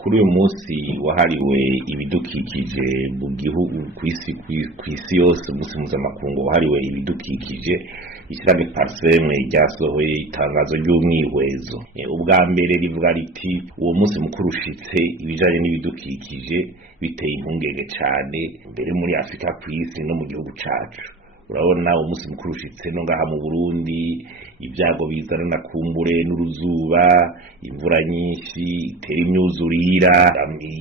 kuri uyu munsi wahariwe ibidukikije mu gihugu kw'isi yose, umunsi mpuzamakungu wahariwe ibidukikije, ishyirahamwe Parseme ryasohoye itangazo ry'umwihwezo. Ubwa mbere rivuga riti uwo munsi mukuru ushitse ibijanye n'ibidukikije biteye impungenge cane mbere muri Afrika, kw'isi no mu gihugu cacu. Urabona umunsi mukuru ushitse no ngaha mu Burundi, ibyago bizana na kumbure n'uruzuba, imvura nyinshi itera imyuzurira,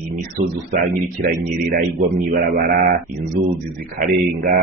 imisozi usanga irikiranyerera igwa mw'ibarabara, inzuzi zikarenga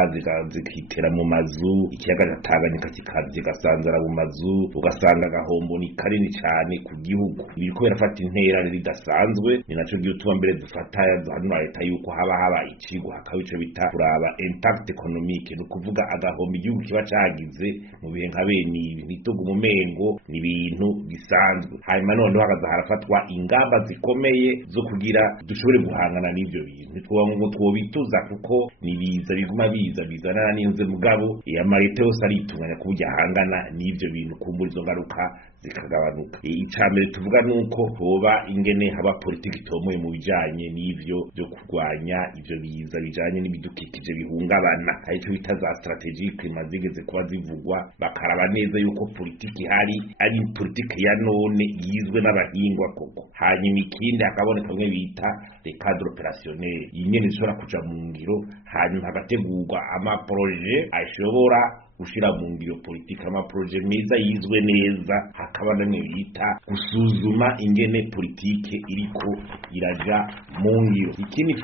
zikitera mu mazu, ikiyaga Tanganyika kigasanzara mu mazu, ugasanga agahombo ni kanini cyane ku gihugu. Biriko birafata intera ridasanzwe, ni naco gituma mbere dufata hano leta yuko haba ikigo hakaba ico bita kuraba impact economique, no kuvuga agahombo igihugu kiba cagize mu bihe nka bene ibi ntitugu mu mengo ni ibintu bisanzwe. Hanyuma noneho hakaza harafatwa ingamba zikomeye zo kugira dushobore guhangana n'ivyo bintu. Ntitwoba twobituza kuko nibiza biguma bizana n'inze mugabo amareta yose aritunganya ku buryo ahangana n'ivyo bintu kumbura izo ngaruka zikagabanuka. Icambere tuvuga nuko hoba ingene haba politiki itomoye mu bijanye n'ivyo byo kurwanya ivyo biza bijanye n'ibidukikije bihungabana, arico bita za strategique mazigeze kuba zivugwa, bakaraba neza yuko politiki hari ari politiki ya none yizwe n'abahingwa koko. Hanyuma ikindi hakaboneka bimwe bita le cadre opérationnel, ingene zishobora kuja mu ngiro, hanyuma hagategurwa amaprojet ashobora gushira mu ngiro politiki, amaprojet meza yizwe neza, hakaba namwe bita gusuzuma ingene politiki iriko iraja mu ngiro. Ikindi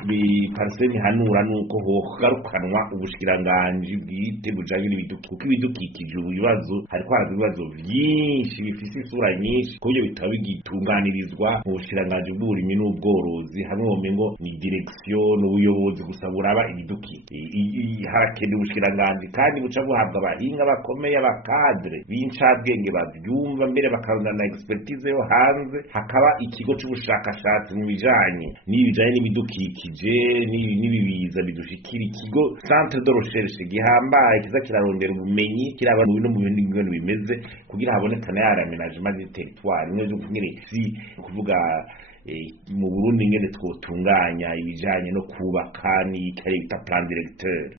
Parseme hanura nuko hogarukanwa ubushikiranganji bwite bujanye n'ibidukikije. Ibidukikije ibibazo hariko haza ibibazo vyinshi bifise isura nyinshi, kubyo bitaba bigitunganirizwa mu bushikiranganji bw'uburimyi n'ubworozi, hamwe womengo ni direction n'ubuyobozi gusa buraba ibidukikije. Harakenewe ubushikiranganji kandi buca buhabwa abahinga bakomeye, abakadre b'incabwenge bavyumva mbere bakazana na expertise yo hanze. Hakaba ikigo c'ubushakashatsi mu bijanye n'ibidukikije n'ibibiza bidushikira, ikigo centre de recherche gihambaye kiza kirarondera ubumenyi, kiraba mu bintu bimeze kugira habonekane ya aménagement du territoire, imwe zo kunyere si kuvuga mu Burundi ngene twotunganya ibijanye no kubaka ni kare bita plan directeur.